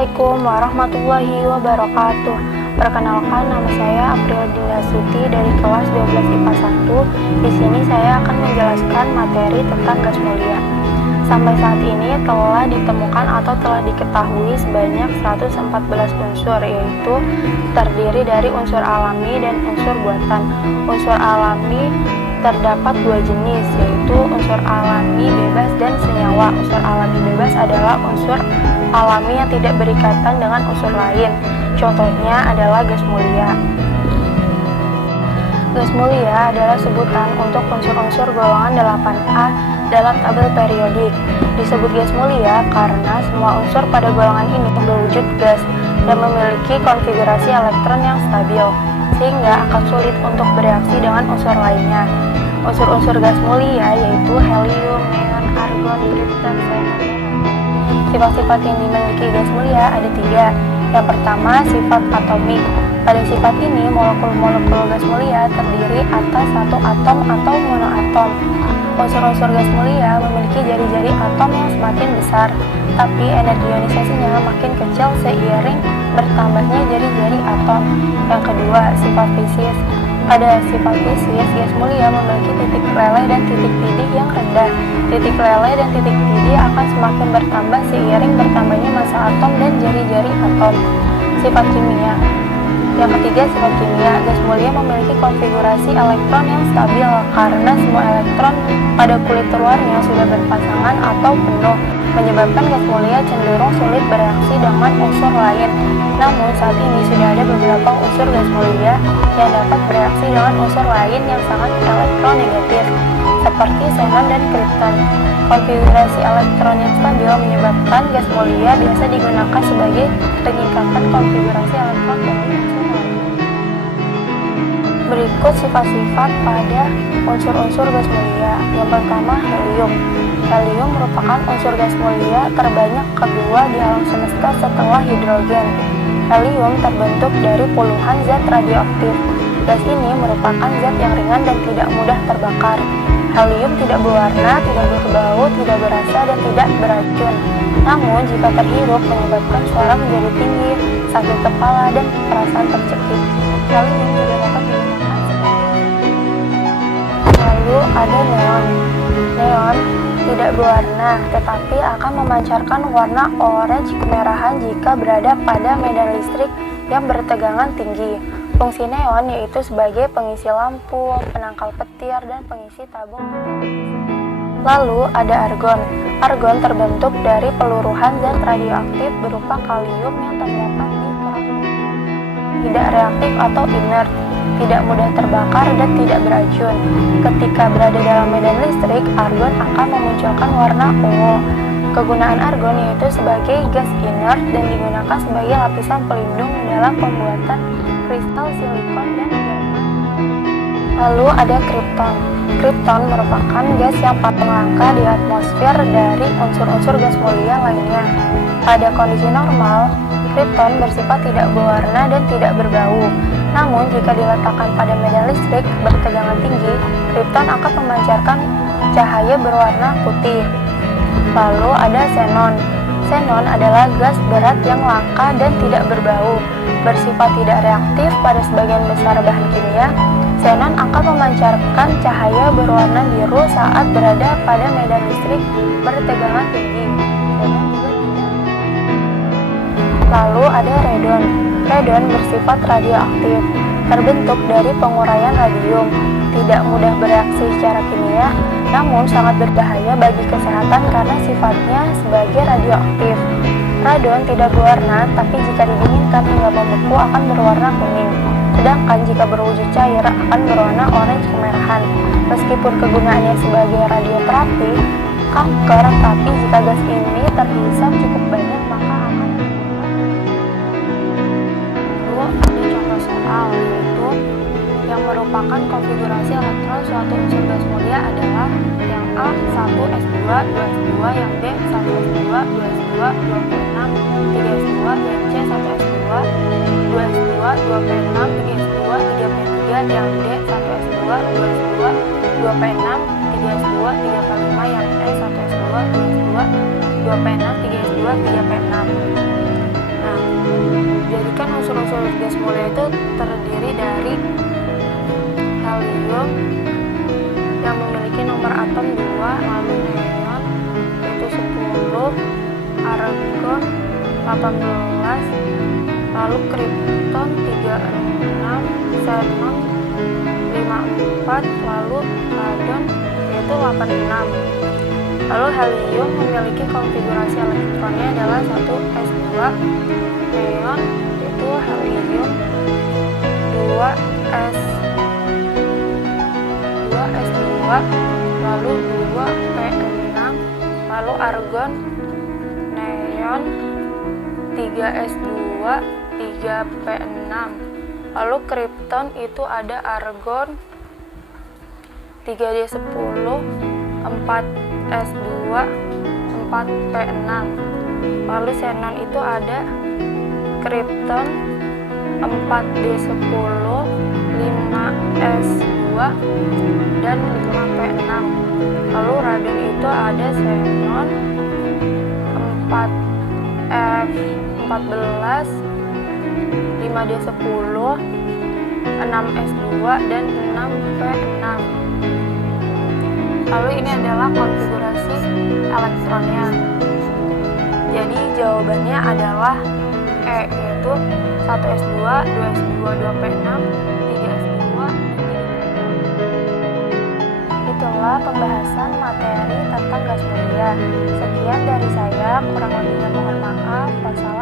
Assalamualaikum warahmatullahi wabarakatuh. Perkenalkan, nama saya April Dinda Suti dari kelas 12 IPA 1. Di sini saya akan menjelaskan materi tentang gas mulia. Sampai saat ini telah ditemukan atau telah diketahui sebanyak 114 unsur, yaitu terdiri dari unsur alami dan unsur buatan. Unsur alami terdapat dua jenis, yaitu unsur alami bebas dan senyawa. Unsur alami bebas adalah unsur alami yang tidak berikatan dengan unsur lain. Contohnya adalah gas mulia. Gas mulia adalah sebutan untuk unsur-unsur golongan 8A dalam tabel periodik. Disebut gas mulia karena semua unsur pada golongan ini berwujud gas dan memiliki konfigurasi elektron yang stabil, sehingga akan sulit untuk bereaksi dengan unsur lainnya. Unsur-unsur gas mulia yaitu helium, neon, argon, kripton, xenon, dan radon. Sifat-sifat yang dimiliki gas mulia ada tiga. Yang pertama, sifat atomik. Pada sifat ini, molekul-molekul gas mulia terdiri atas satu atom atau monoatom. Unsur-unsur gas mulia memiliki jari-jari atom yang semakin besar, tapi energi ionisasinya makin kecil seiring bertambahnya jari-jari atom. Yang kedua, sifat fisis. Pada sifat fisis, gas mulia memiliki titik leleh dan titik didih yang rendah. Titik leleh dan titik didih akan semakin bertambah seiring bertambahnya massa atom dan jari-jari atom. Sifat kimia. Yang ketiga, sifat kimia. Gas mulia memiliki konfigurasi elektron yang stabil karena semua elektron pada kulit luarnya sudah berpasangan atau penuh, menyebabkan gas mulia cenderung sulit bereaksi dengan unsur lain. Namun saat ini sudah ada beberapa unsur gas mulia yang dapat bereaksi dengan unsur lain yang sangat elektronegatif, seperti xenon dan kripton. Konfigurasi elektron yang stabil menyebabkan gas mulia biasa digunakan sebagai peningkatan konfigurasi elektron dari unsur lain. Berikut sifat-sifat pada unsur-unsur gas mulia. Yang pertama, helium. Helium merupakan unsur gas mulia terbanyak kedua di alam semesta setelah hidrogen. Helium terbentuk dari puluhan zat radioaktif. Gas ini merupakan zat yang ringan dan tidak mudah terbakar. Helium tidak berwarna, tidak berbau, tidak berasa, dan tidak beracun. Namun, jika terhirup menyebabkan suara menjadi tinggi, sakit kepala, dan perasaan tercekik. Helium juga dapat digunakan sebagai. Lalu ada neon. Neon tidak berwarna, tetapi akan memancarkan warna orange kemerahan jika berada pada medan listrik yang bertegangan tinggi. Fungsi neon yaitu sebagai pengisi lampu, penangkal petir, dan pengisi tabung. Lalu ada argon. Argon terbentuk dari peluruhan zat radioaktif berupa kalium yang terdapat di kerak bumi. Tidak reaktif atau inert, tidak mudah terbakar, dan tidak beracun. Ketika berada dalam medan listrik, argon akan memunculkan warna ungu. Kegunaan argon yaitu sebagai gas inert dan digunakan sebagai lapisan pelindung dalam pembuatan kristal silikon dan diamond. Lalu ada kripton. Kripton merupakan gas yang paling langka di atmosfer dari unsur-unsur gas mulia lainnya. Pada kondisi normal, kripton bersifat tidak berwarna dan tidak berbau. Namun, jika diletakkan pada medan listrik bertegangan tinggi, kripton akan memancarkan cahaya berwarna putih. Lalu ada xenon. Xenon adalah gas berat yang langka dan tidak berbau. Bersifat tidak reaktif pada sebagian besar bahan kimia, xenon akan memancarkan cahaya berwarna biru saat berada pada medan listrik bertegangan tinggi. Xenon juga tidak. Lalu ada radon. Radon bersifat radioaktif, terbentuk dari penguraian radium, tidak mudah bereaksi secara kimia, namun sangat berbahaya bagi kesehatan karena sifatnya sebagai radioaktif. Radon tidak berwarna, tapi jika didinginkan hingga membeku akan berwarna kuning. Sedangkan jika berwujud cair akan berwarna orange kemerahan. Meskipun kegunaannya sebagai radioterapi kanker, tapi jika gas ini terhisap cukup banyak maka akan ada contoh soal, yaitu yang merupakan konfigurasi elektron suatu unsur gas mulia adalah yang A 1s2 2s2, yang B 1s2 2s2 2p6 3s2, yang C 1s2 2s2 2p6 3s2 3p3, yang D 1s2 2s2 2p6 3s2 3p5, yang E 1s2 2s2 2p6 3s2 3p6. Jadi kan unsur-unsur gas mulia itu terdiri dari helium yang memiliki nomor atom 2, lalu neon itu 10, argon 18, lalu kripton 36, xenon 54, lalu radon yaitu 86. Lalu helium memiliki konfigurasi elektronnya adalah 1s2, neon itu helium 2s2, lalu 2p6, lalu argon neon 3s2, 3p6. Lalu kripton itu ada argon 3d10, 4s2, 4p6. Lalu xenon itu ada kripton 4d10, 5s2, dan 5p6. Lalu radon itu ada xenon 4f14, 5d10, 6s2, dan 6p6. Lalu ini adalah konfigurasi elektronnya. Jadi jawabannya adalah E, yaitu 1s2, 2s2, 2p6, 3s2, dan 3p6. Itulah pembahasan materi tentang gas mulia. Sekian dari saya, kurang lebihnya mohon maaf. Wassalamualaikum